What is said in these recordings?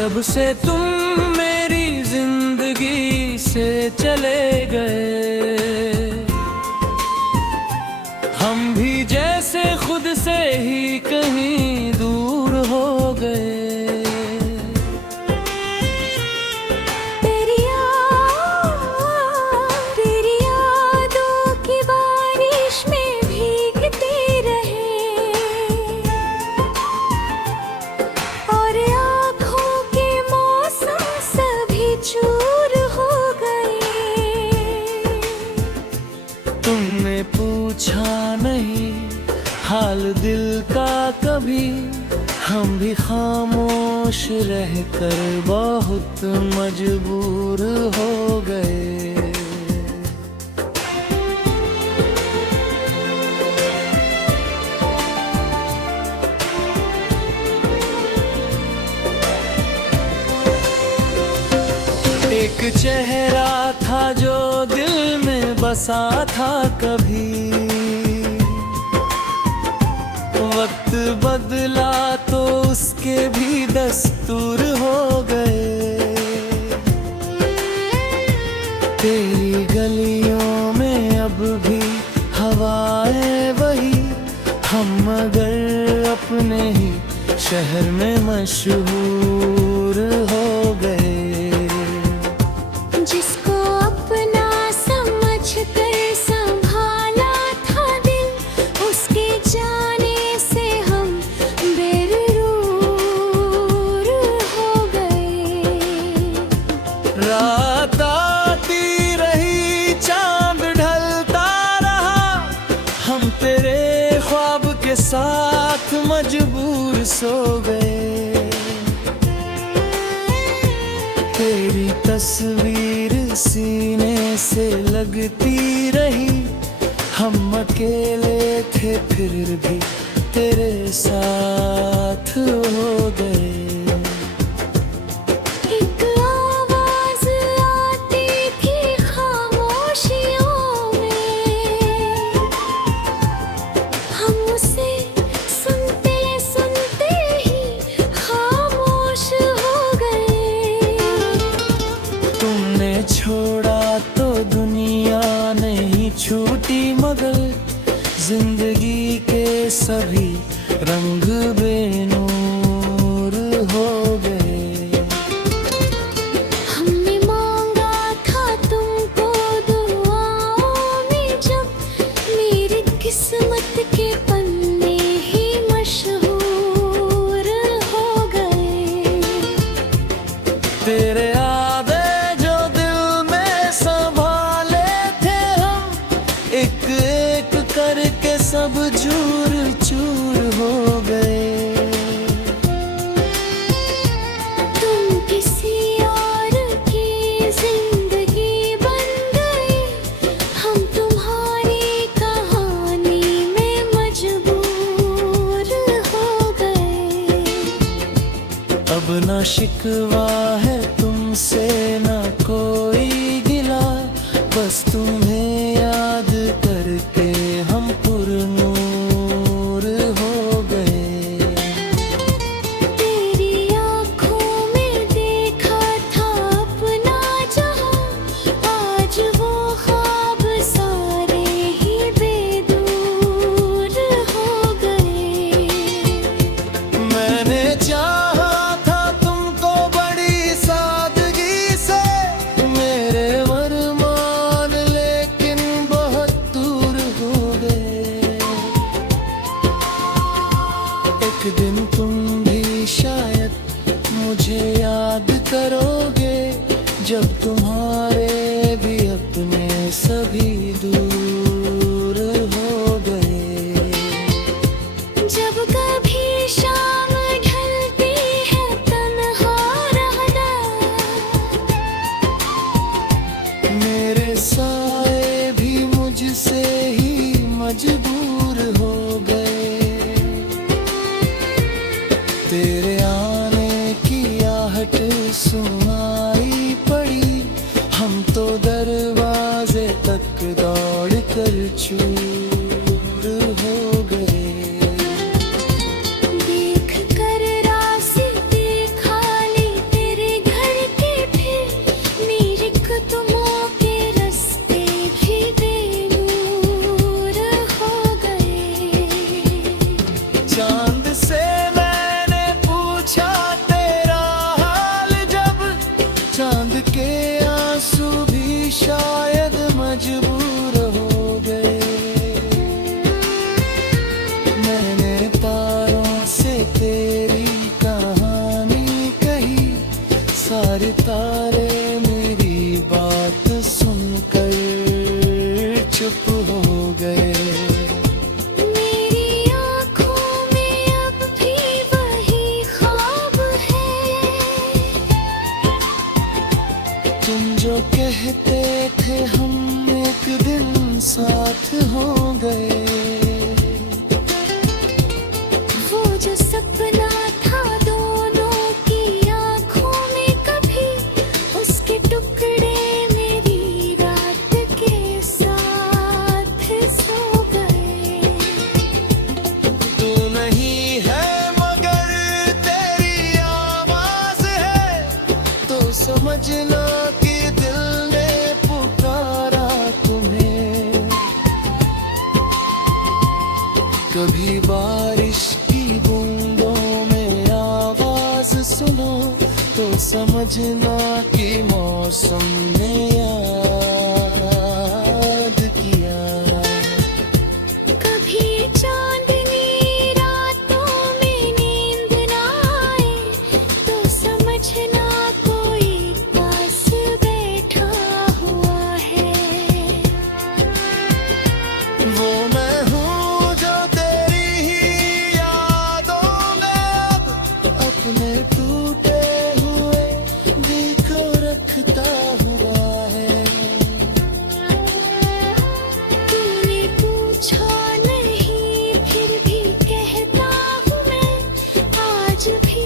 जब से तुम मेरी जिंदगी से चले गए, हम भी जैसे खुद से ही कहीं दूर हो गए। तेरी यादों की बारिश में भीगते रहे और आँखों के मौसम सभी चूर हो गए। तुमने पूछा नहीं हाल दिल का कभी, हम भी खामोश रहकर बहुत मजबूर हो गए। एक चेहरा था जो दिल में बसा था कभी, वक्त बदला तो उसके भी दस्तूर हो गए। तेरी गलियों में अब भी हवाएं वही, हम मगर अपने ही शहर में मशहूर हो गए। जिसको अपना समझ कर संभाला था दिल, उसके जाने से हम बेरूर हो गए। रात आती रही चांद ढलता रहा, हम तेरे ख्वाब के साथ मजबूर सो गए। तेरी तस्वीर सीने से लगती रही, हम अकेले थे फिर भी तेरे साथ हो गए। एक आवाज आती थी खामोशियों में, हम उसे सुनते सुनते ही खामोश हो गए। तुमने छोड़ा तो दुनिया नहीं छूटी, मगर जिंदगी के सभी रंग बेनूर हो गए। हमने मांगा था तुमको दुआओं में, जब मेरी किस्मत के पन्ने ही मशहूर हो गए। तेरे आदे जो दिल में संभाले थे हम, एक एक करके सब चूर चूर हो गए। तुम किसी और की जिंदगी बन गए, हम तुम्हारी कहानी में मजबूर हो गए। अब ना शिकवा है तुमसे ना कोई गिला, बस तुम्हें याद करके हम पुरनूर हो गए। तेरी आँखों में देखा था अपना जहां, आज वो ख्वाब सारे ही बेदूर हो गए। मैंने चाहा था तुमको बड़ी सादगी से, मेरे वरमान लेकिन बहुत दूर हो गए। एक दिन तुम भी शायद मुझे याद करोगे, जब तुम्हारे भी अपने सभी दूर हो गए। जब कभी शाम ढलती है तन्हा रहना, मेरे साए भी मुझसे ही मजबूर हो गए। तेरे आने की आहट सुनाई पड़ी, हम तो दरवाजे तक दौड़ कर चूर हो गए। देख कर रास्ते खाली साथ हो गए। वो जो सपना था दोनों की आंखों में, कभी उसके टुकड़े मेरी रात के साथ सो गए। तू नहीं है मगर तेरी आवाज है, तो समझना कि दिल ने पुकारा तुम्हें। कभी बारिश की बूंदों में आवाज सुनो, तो समझना कि मौसम ने याद किया। कभी चांदनी रातों में नींद ना आए, तो समझना कोई पास बैठा हुआ है। वो मैं हूँ जो तेरी ही यादों में अब अपने टूटे हुए दिल को रखता हुआ है। तूने पूछा नहीं फिर भी कहता हूँ मैं, आज भी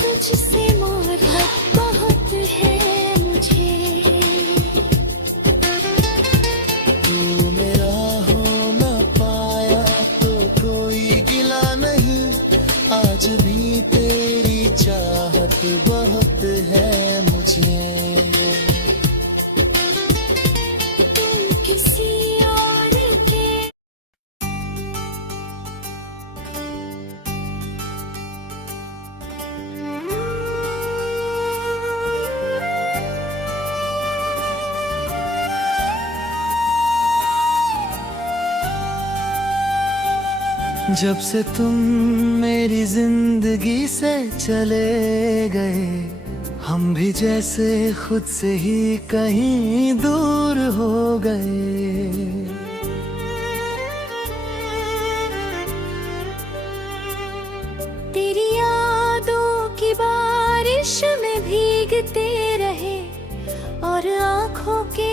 तुझसे मोहब्बत बहुत है मुझे। तू मेरा हो न पाया तो कोई गिला नहीं, आज भी तेरी चाहत बहुत है मुझे। तुम किसी और के जब से तुम मेरी जिंदगी से चले गए, हम भी जैसे खुद से ही कहीं दूर हो गए। तेरी यादों की बारिश में भीगते रहे, और आंखों के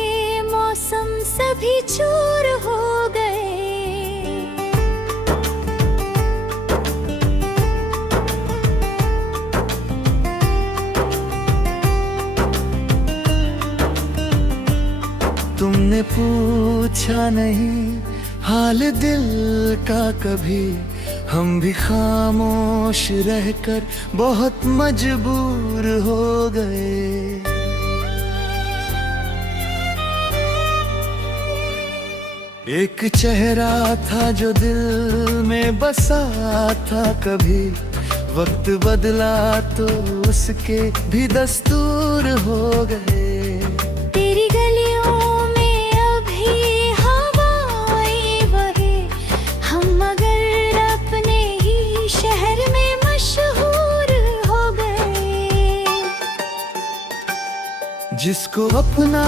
मौसम सभी चूर हो गए। तुमने पूछा नहीं हाल दिल का कभी, हम भी खामोश रहकर बहुत मजबूर हो गए। एक चेहरा था जो दिल में बसा था कभी, वक्त बदला तो उसके भी दस्तूर हो गए। तेरी गलियों में अभी हवाएं बहे, हम मगर अपने ही शहर में मशहूर हो गए। जिसको अपना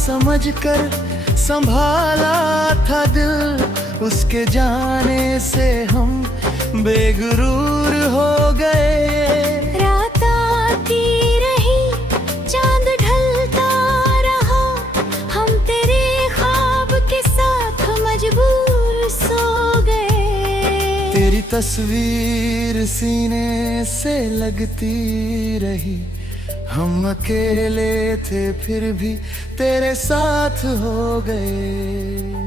समझकर संभाला था दिल, उसके जाने से हम बेगुरूर हो गए। रात आती रही, चांद ढलता रहा, हम तेरे ख्वाब के साथ मजबूर सो गए। तेरी तस्वीर सीने से लगती रही, हम अकेले थे फिर भी तेरे साथ हो गए।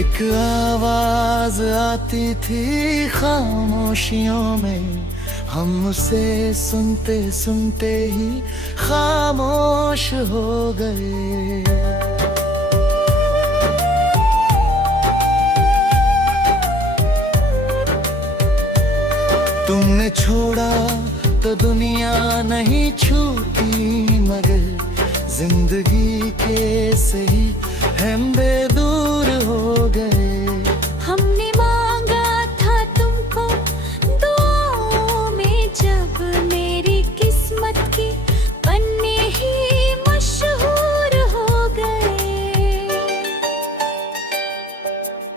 एक आवाज आती थी खामोशियों में, हम उसे सुनते सुनते ही खामोश हो गए। तुमने छोड़ा तो दुनिया नहीं छूटी, मगर जिंदगी के सही हम बेदूर हो गए। हमने मांगा था तुमको दुआओं में, जब मेरी किस्मत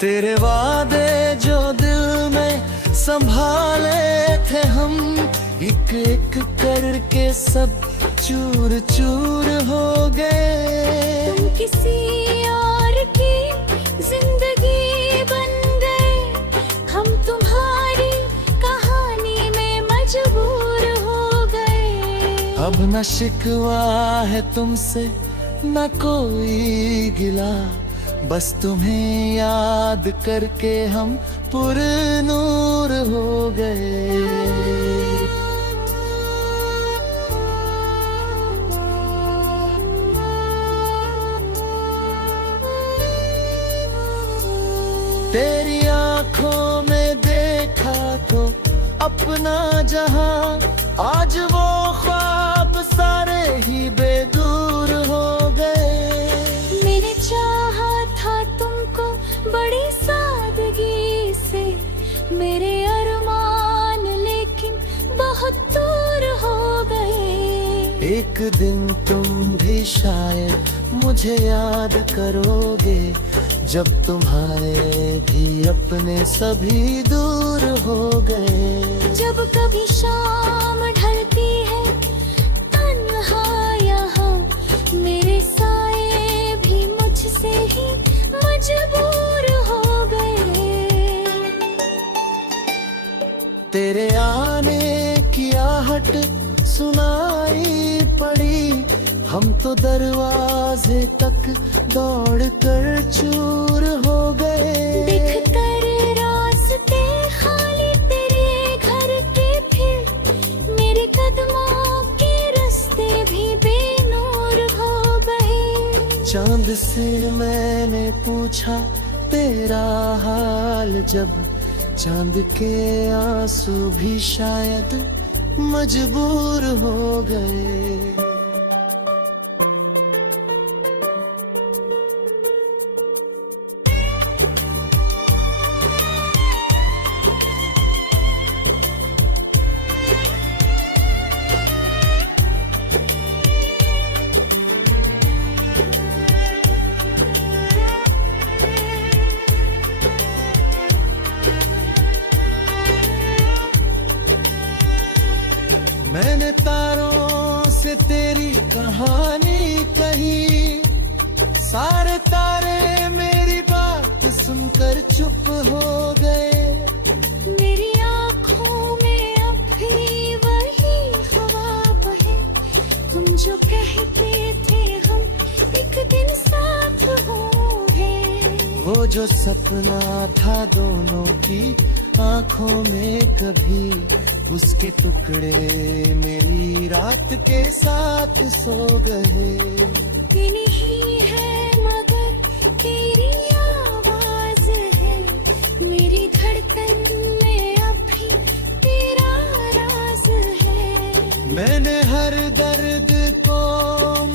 तेरे वादे जो दिल में संभाले थे हम, एक एक करके सब चूर चूर हो गए। तुम किसी और की जिंदगी बन गए, हम तुम्हारी कहानी में मजबूर हो गए। अब न शिकवा है तुमसे न कोई गिला, बस तुम्हें याद करके हम पुरनूर हो गए। तेरी आंखों में देखा तो अपना जहां, आज वो ख्वाब सारे ही बेदूर हो गए। मैंने चाहा था तुमको बड़ी सादगी से, मेरे अरमान लेकिन बहुत दूर हो गए। एक दिन तुम भी शायद मुझे याद करोगे, जब तुम्हारे भी अपने सभी दूर हो गए। जब कभी शाम ढलती है तन्हा यहाँ, मेरे साए भी मुझसे ही मजबूर हो गए। तेरे आने की आहट सुनाई पड़ी, हम तो दरवाजे तक दौड़ कर चूर हो गए। देख कर रास्ते खाली तेरे घर के फिर, मेरे कदमों के रास्ते भी बेनूर हो गए। चांद से मैंने पूछा तेरा हाल, जब चांद के आंसू भी शायद मजबूर हो गए। मैंने तारों से तेरी कहानी कही, सारे तारे मेरी बात सुनकर चुप हो गए। मेरी आँखों में अब भी वही ख्वाब है, तुम जो कहते थे हम एक दिन साथ होंगे। वो जो सपना था दोनों की आंखों में, कभी उसके टुकड़े मेरी रात के साथ सो गए। नहीं है मगर तेरी आवाज है, मेरी धड़कन में अब भी तेरा राज है। मैंने हर दर्द को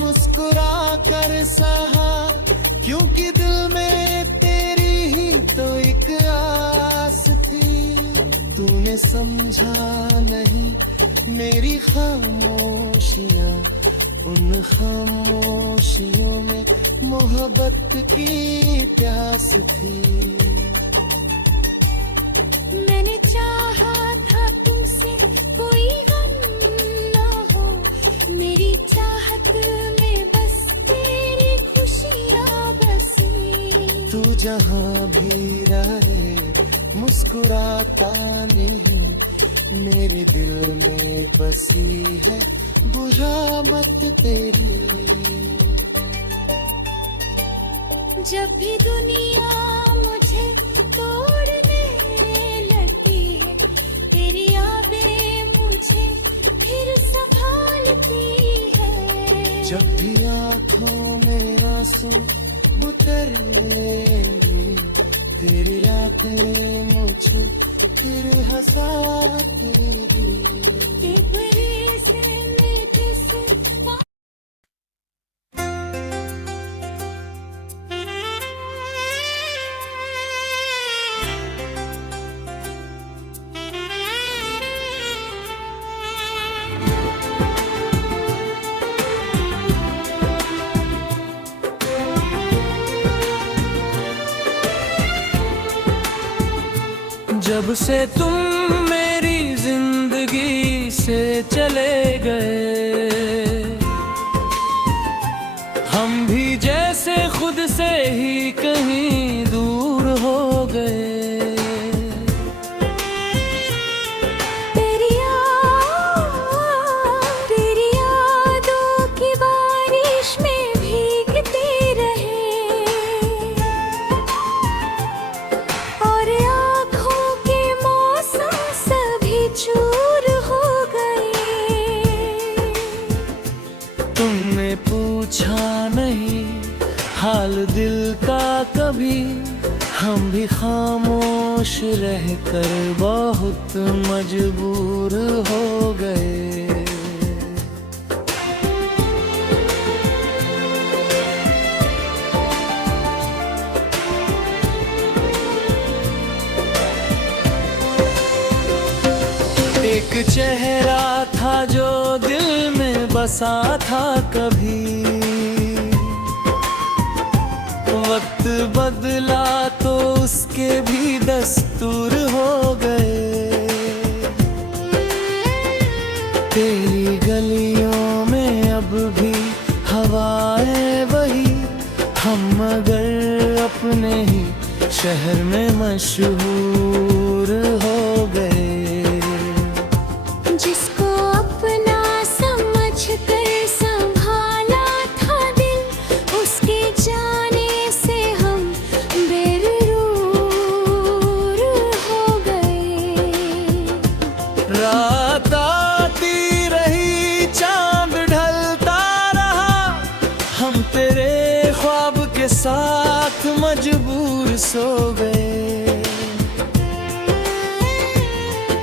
मुस्कुरा कर सहा, क्योंकि दिल में तेरी ही तो एक आस थी। तूने समझा नहीं मेरी खामोशियाँ, उन खामोशियों में मोहब्बत की प्यास थी। मैंने चाहा था तुमसे कोई गम ना हो, मेरी चाहत में बस तेरी खुशियाँ बसी। तू जहाँ भी रहे मुस्कुराता नहीं, मेरे दिल में बसी है बुझामत तेरी। जब भी दुनिया मुझे तोड़ने लगती है, तेरी यादें मुझे फिर संभालती है। जब भी आँखों में आंसू उतरेंगे, तेरी रातें मुझे फिर हंसाती से मैं किसे जब से तुम मेरी जिंदगी से चले गए, हम भी जैसे खुद से ही कहीं दूर हो गए। तेरी यादों की बारिश में भीगते रहे और आँखों के मौसम सभी चूर हो गए। तुमने पूछा नहीं हाल दिल का कभी, हम भी खामोश रहकर बहुत मजबूर हो गए। एक चेहरा था जो दिल में बसा था कभी, वक्त बदला तो उसके भी दस्तूर हो गए। तेरी गलियों में अब भी हवाएं वही, हम मगर अपने ही शहर में मशहूर हो गए। जिसको अपना समझ कर संभाला था दिल, उसके जाने से हम बेरूर हो गए। रात आती रही, चांद ढलता रहा, हम तेरे ख्वाब के साथ मजबूर सो गए।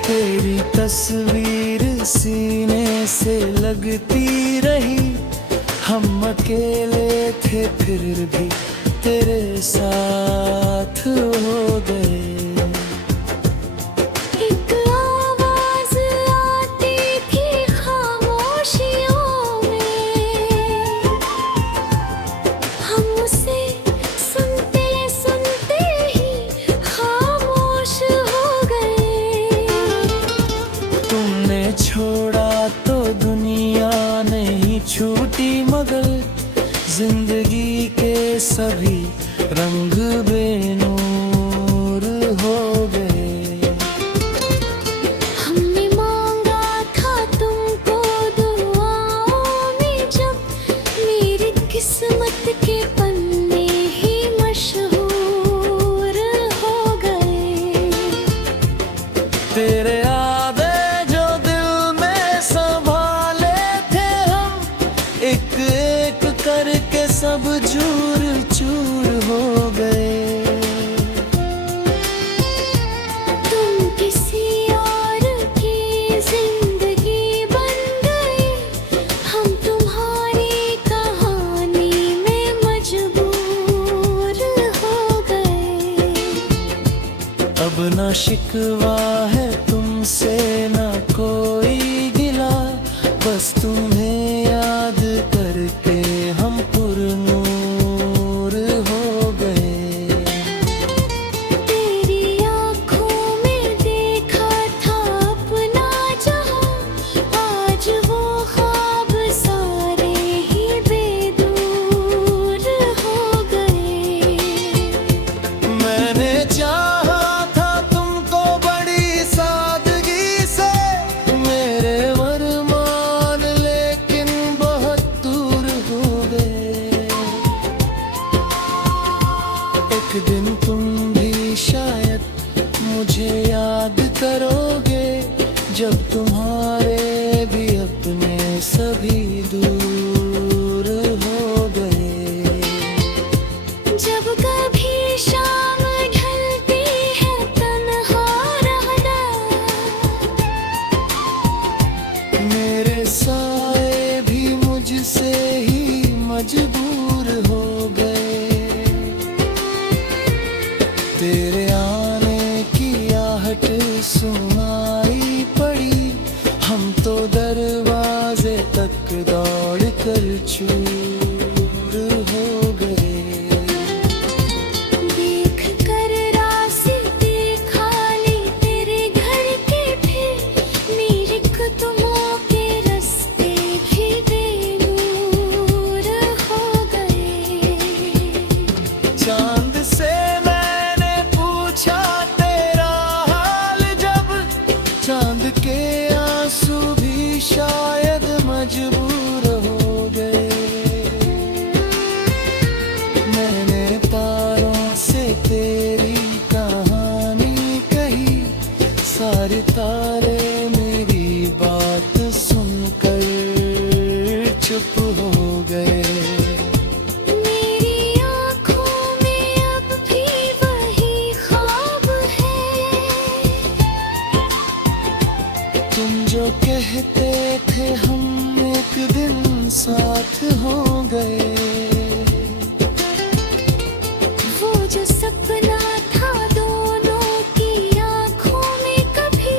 तेरी तस्वीर सीने से लगती रही, हम अकेले थे फिर भी तेरे साथ हो गए। एक आवाज आती थी खामोशियों में, हम उसे सुनते सुनते ही खामोश हो गए। तुमने छोड़ा तो दुनिया नहीं छूटी, मगर जिंदगी के सभी रंग बेनूर हो गए। हमने मांगा था तुमको दुआओं में, जब मेरी किस्मत के पन्ने ही मशहूर हो गए। तेरे आदे जो दिल में संभाले थे हम, एक एक करके सब चूर चूर हो गए। तुम किसी और की जिंदगी बन गए, हम तुम्हारी कहानी में मजबूर हो गए। अब ना शिकवा है तुमसे ना कोई गिला, बस तुम्हें याद करके हम पुरनूर हो गए। तेरी आँखों में देखा था अपना जहां, आज वो ख्वाब सारे ही बेदूर हो गए। मैंने चाहा था तुमको बड़ी सादगी से, मेरे वरमान लेकिन बहुत दूर हो गए। एक दिन तुम भी शायद मुझे याद करोगे, जब तुम्हारे भी अपने सभी दूर हो गए। जब कभी शाम ढलती है तन्हा रहना, मेरे साए भी मुझसे ही मजबूर हो गए। तेरे आने की आहट सुनाई पड़ी, हम तो दरवाजे तक दौड़ कर चूर हो गए। देख कर रास्ते खाली चुप हो गए। मेरी आँखों में अब भी वही ख्वाब है। तुम जो कहते थे हम एक दिन साथ हो गए। वो जो सपना था दोनों की आँखों में, कभी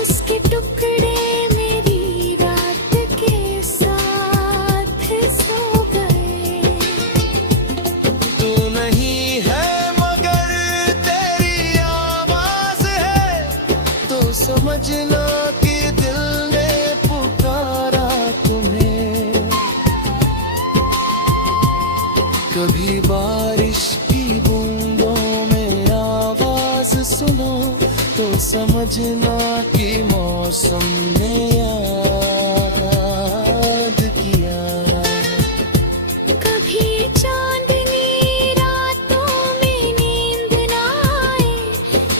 उसके टुकड़े मेरी रात के साथ सो गए। तू नहीं है मगर तेरी आवाज है, तो समझना कि दिल ने पुकारा तुम्हें। कभी बारिश की बूंदों में आवाज सुनो, तो समझना कि मौसम ने याद किया। कभी चांदनी रातों में नींद न आए,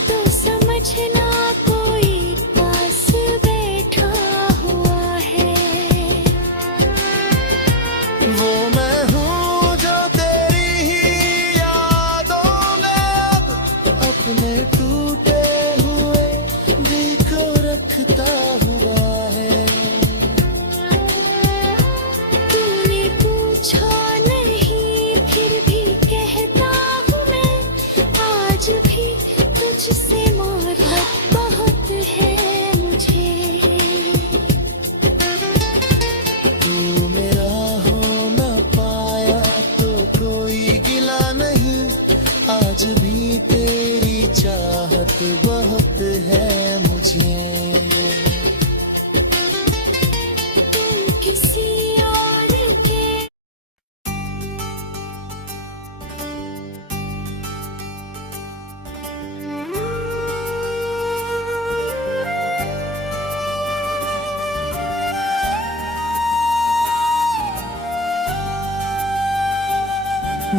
तो समझना कोई पास बैठा हुआ है। वो मैं हूँ जो तेरी ही यादों में अब अपने टूटे हुए दिल को रखता हुआ है। तूने पूछा नहीं फिर भी कहता हूँ मैं, आज भी तुझसे मोहब्बत बहुत है मुझे। तू मेरा हो न पाया तो कोई गिला नहीं, आज भी तेरी चाहत बहुत है मुझे। तुम किसी और के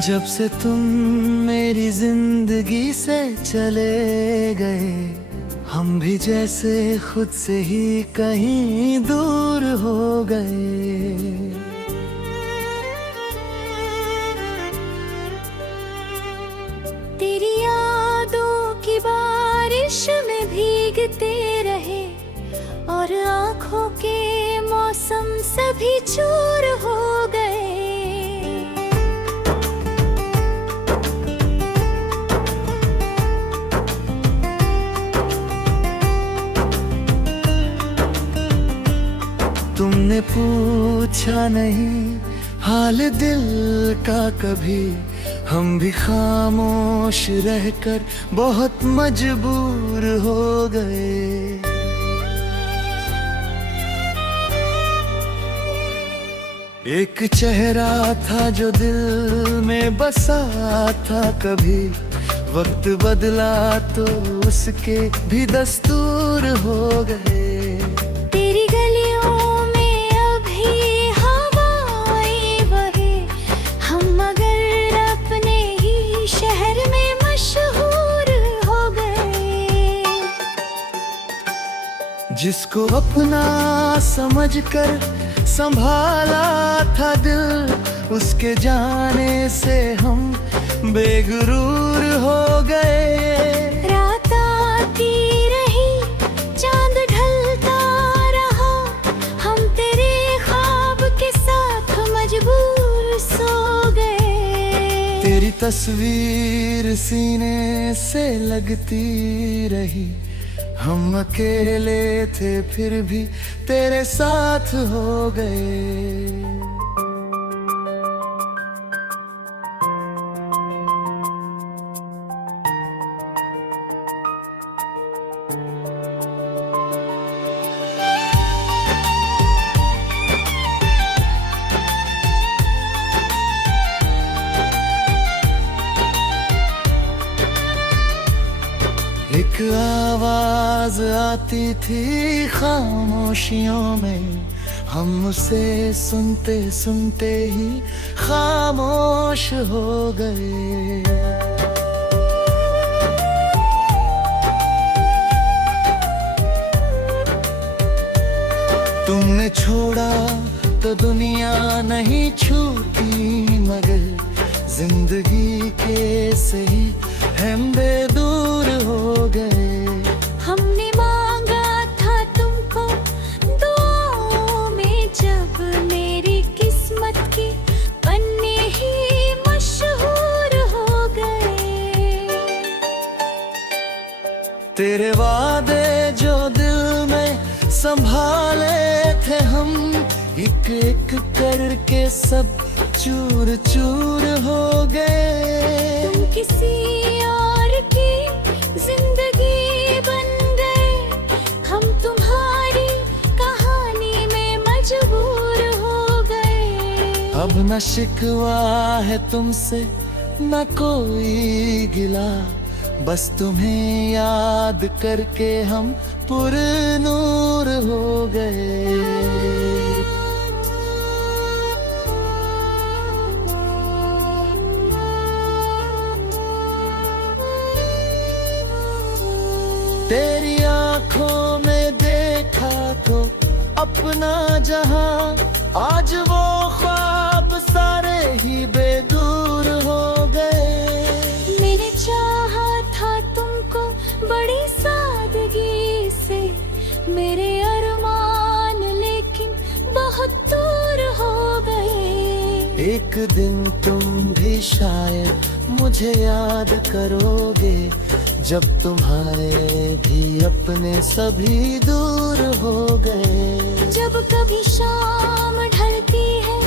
जब से तुम मेरी जिंदगी से चले गए, हम भी जैसे खुद से ही कहीं दूर हो गए। तेरी यादों की बारिश में भीगते रहे, और आँखों के मौसम सभी चूर हो गए। तुमने पूछा नहीं हाल दिल का कभी, हम भी खामोश रहकर बहुत मजबूर हो गए। एक चेहरा था जो दिल में बसा था कभी, वक्त बदला तो उसके भी दस्तूर हो गए। तेरी गलियों में अभी हवाएं बहे, हम मगर अपने ही शहर में मशहूर हो गए। जिसको अपना समझकर संभाला था दिल, उसके जाने से हम बेगुरूर हो गए। रात आती रही, चांद ढलता रहा, हम तेरे ख्वाब के साथ मजबूर सो गए। तेरी तस्वीर सीने से लगती रही, हम अकेले थे फिर भी तेरे साथ हो गए। एक आवाज आती थी खामोशियों में, हम उसे सुनते सुनते ही खामोश हो गए। तुमने छोड़ा तो दुनिया नहीं छूटी, मगर जिंदगी के सही हम बेदूर हो गए। हमने मांगा था तुमको दुआओं में, जब मेरी किस्मत की पन्ने ही मशहूर हो गए। तेरे वादे जो दिल में संभाले थे हम, एक एक करके सब चूर चूर हो गए। तुम किसी और की जिंदगी बन गए, हम तुम्हारी कहानी में मजबूर हो गए। अब न शिकवा है तुमसे न कोई गिला, बस तुम्हें याद करके हम पुरनूर हो गए। तेरी आंखों में देखा तो अपना जहां, आज वो ख्वाब सारे ही बेदूर हो गए। मैंने चाहा था तुमको बड़ी सादगी से, मेरे अरमान लेकिन बहुत दूर हो गए। एक दिन तुम भी शायद मुझे याद करोगे, जब तुम्हारे भी अपने सभी दूर हो गए। जब कभी शाम ढलती है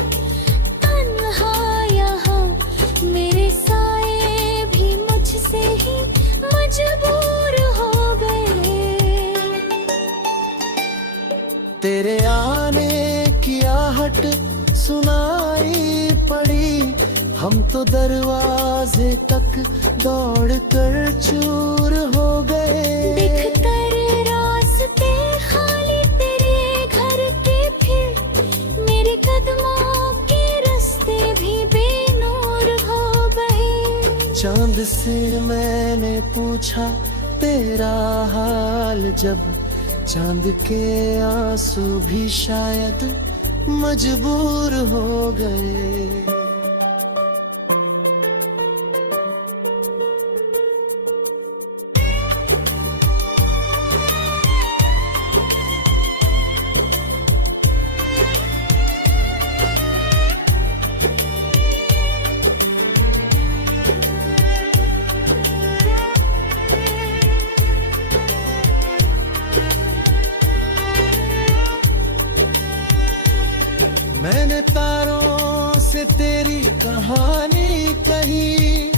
तन्हा यहाँ, मेरे साए भी मुझसे ही मजबूर हो गए। तेरे आने की आहट सुनाई पड़ी, हम तो दरवाजे तक दौड़ कर चूर हो गए। दिखकर रास्ते खाली तेरे घर के, फिर मेरे कदमों के रास्ते भी बेनूर हो गए। चांद से मैंने पूछा तेरा हाल, जब चांद के आंसू भी शायद मजबूर हो गए। मैंने तारों से तेरी कहानी कही,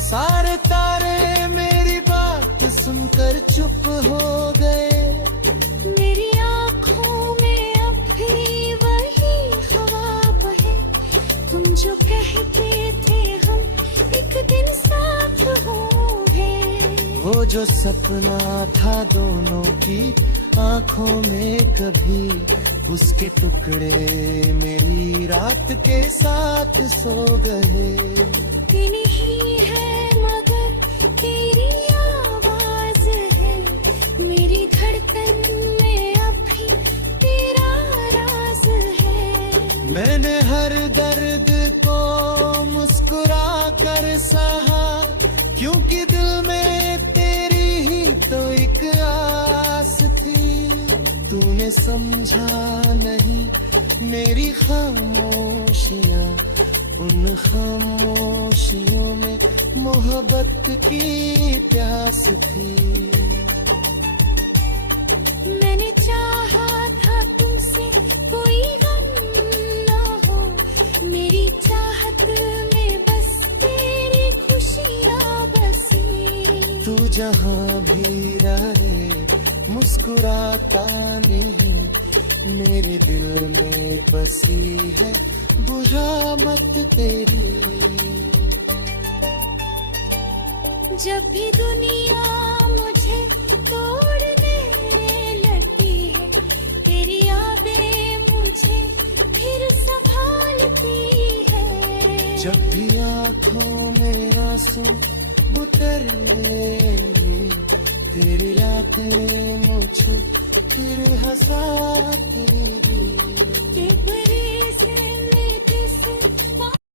सारे तारे मेरी बात सुनकर चुप हो गए। मेरी आँखों में अब भी वही ख्वाब है, तुम जो कहते थे हम एक दिन साथ होंगे। वो जो सपना था दोनों की आंखों में कभी, उसके टुकड़े मेरी रात के साथ सो गए। नहीं है मगर तेरी आवाज है, मेरी धड़कन में अब भी तेरा राज है। मैंने हर दर्द को मुस्कुरा कर सहा, क्योंकि दिल में तेरी ही तो एक आस थी। तूने समझा नहीं मेरी खामोशियाँ, उन खामोशियों में मोहब्बत की प्यास थी। मैंने चाहा था तुमसे कोई गम ना हो, मेरी चाहत में बस तेरी खुशियाँ बसी। तू जहाँ भी रहे मुस्कुराता नहीं, मेरे दिल में बसी है बुझामत तेरी। जब भी दुनिया मुझे तोड़ने लगती है, तेरी यादें मुझे फिर संभालती है। जब भी आँखों में आंसू उतरे, तेरी रातें मुझे फिर हंसाती है। से